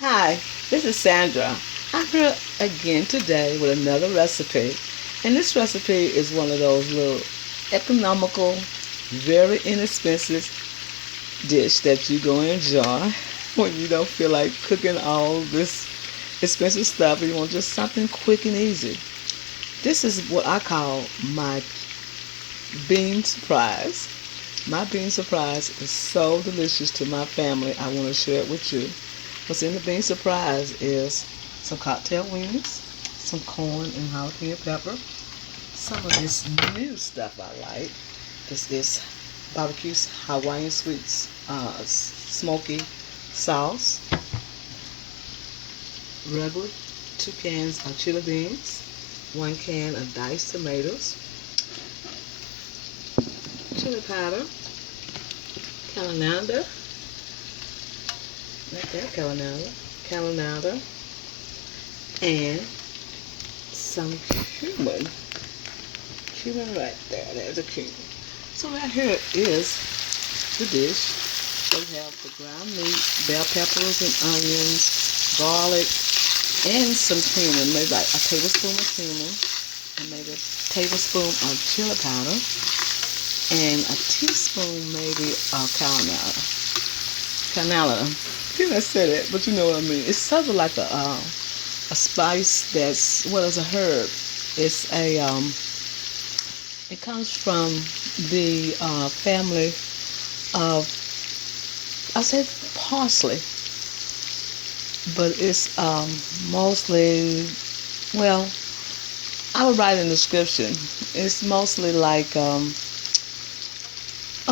Hi, this is Sandra. I'm here again today with another recipe. And this recipe is one of those little economical, very inexpensive dish that you're going to enjoy when you don't feel like cooking all this expensive stuff. You want just something quick and easy. This is what I call my bean surprise. My bean surprise is so delicious to my family. I want to share it with you. What's in the bean surprise is some cocktail wings, some corn and jalapeno pepper, some of this new stuff I like. This is barbecue Hawaiian sweets, smoky sauce, regular 2 cans of chili beans, 1 can of diced tomatoes, chili powder, coriander, like that coriander, and some cumin. Cumin right there. There's a cumin. So right here is the dish. We have the ground meat, bell peppers and onions, garlic, and some cumin. Maybe like a tablespoon of cumin, and maybe a tablespoon of chili powder, and a teaspoon maybe of coriander. Coriander. I said it, but you know what I mean. It's sort of like a spice that's what is a herb. It's a it comes from the family of I said parsley, but it's mostly well I would write in the description. It's mostly like a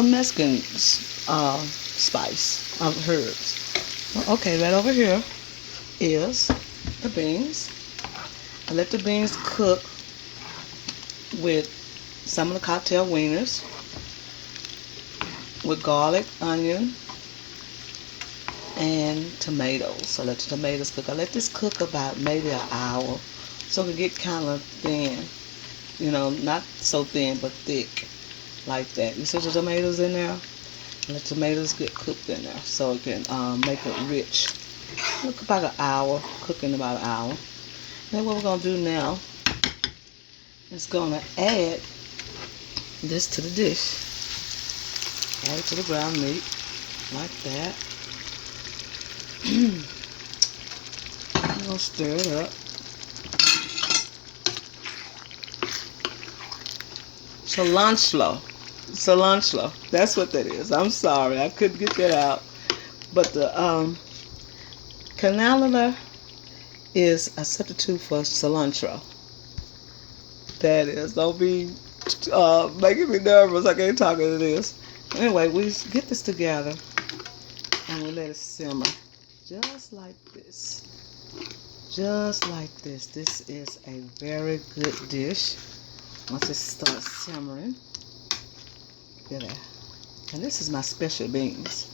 Mexican spice of herbs. Well, okay, right over here is the beans. I let the beans cook with some of the cocktail wieners with garlic, onion, and tomatoes. So let the tomatoes cook. I let this cook about maybe an hour so it can get kind of thin. You know, not so thin but thick like that. You see the tomatoes in there? Let the tomatoes get cooked in there so it can make it rich. Look about an hour, cooking about an hour. Then what we're going to do now is going to add this to the dish. Add it to the ground meat like that. I'm going to stir it up. Cilantro. Cilantro. That's what that is. I'm sorry. I couldn't get that out. But the canalina is a substitute for cilantro. That is. Don't be making me nervous. I can't talk into this. Anyway, we get this together and we let it simmer. Just like this. Just like this. This is a very good dish. Once it starts simmering, look at that. And this is my special beans.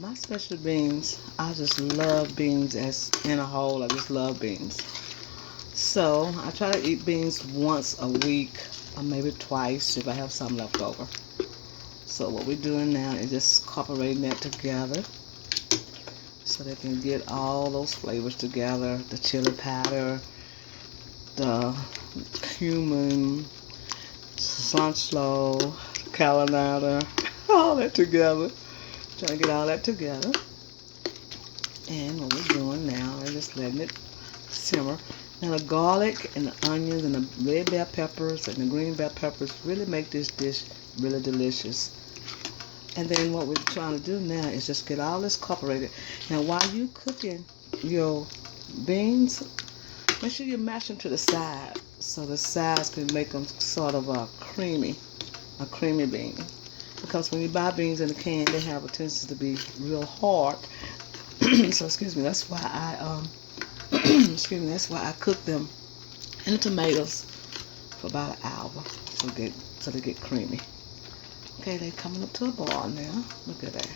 My special beans, I just love beans as in a whole. I just love beans. So I try to eat beans once a week or maybe twice if I have some left over. So what we're doing now is just incorporating that together so they can get all those flavors together. The chili powder, the cumin, cilantro, coriander, all that together. Trying to get all that together. And what we're doing now is just letting it simmer. Now the garlic and the onions and the red bell peppers and the green bell peppers really make this dish really delicious. And then what we're trying to do now is just get all this incorporated. Now while you cooking your beans, make sure you mash them to the side so the sides can make them sort of a creamy bean. Because when you buy beans in a can, they have a tendency to be real hard. So excuse me, that's why I cook them in the tomatoes for about an hour so they get creamy. Okay, they're coming up to a boil now. Look at that.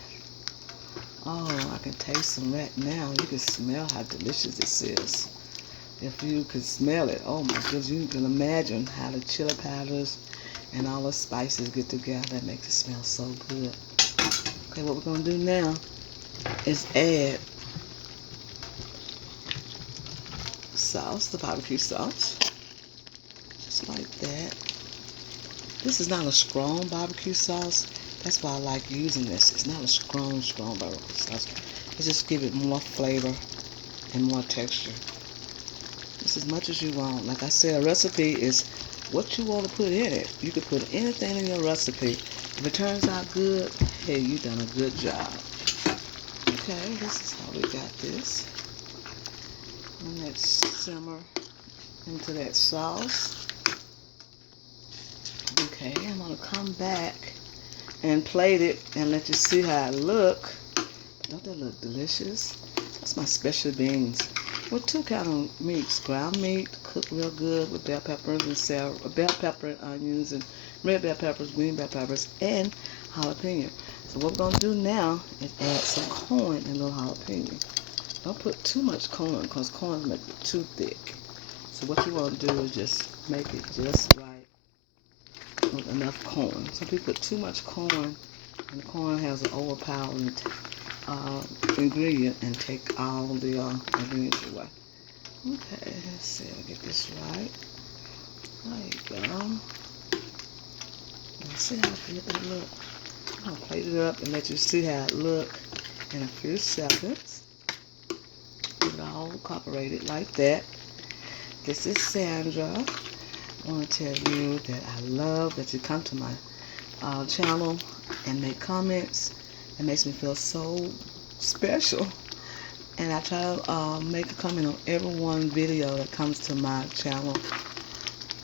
Oh, I can taste them right now. You can smell how delicious this is. If you can smell it, oh my goodness, you can imagine how the chili powders and all the spices get together. That makes it smell so good. Okay, what we're going to do now is add sauce, the barbecue sauce. Just like that. This is not a strong barbecue sauce. That's why I like using this. It's not a strong barbecue sauce. It just gives it more flavor and more texture. Just as much as you want. Like I said, a recipe is what you want to put in it. You can put anything in your recipe. If it turns out good, hey, you done a good job. Okay, this is how we got this. And let's simmer into that sauce. Okay, I'm going to come back and plate it and let you see how it look. Don't that look delicious? That's my special beans. With two kind of meats. Ground meat, cooked real good with bell peppers and bell pepper and onions and red bell peppers, green bell peppers, and jalapeno. So what we're going to do now is add some corn and a little jalapeno. Don't put too much corn because corn makes it too thick. So what you want to do is just make it just right with enough corn. Some people put too much corn, and the corn has an overpowering ingredient and take all the ingredients away. Okay, let's see if I get this right. There you go. Let's see how good that look. I'll plate it up and let you see how it look in a few seconds. Get it all incorporated like that. This is Sandra. I want to tell you that I love that you come to my channel and make comments. It makes me feel so special. And I try to make a comment on every one video that comes to my channel.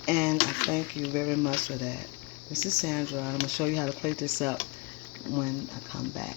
And I thank you very much for that. This is Sandra, and I'm going to show you how to plate this up when I come back.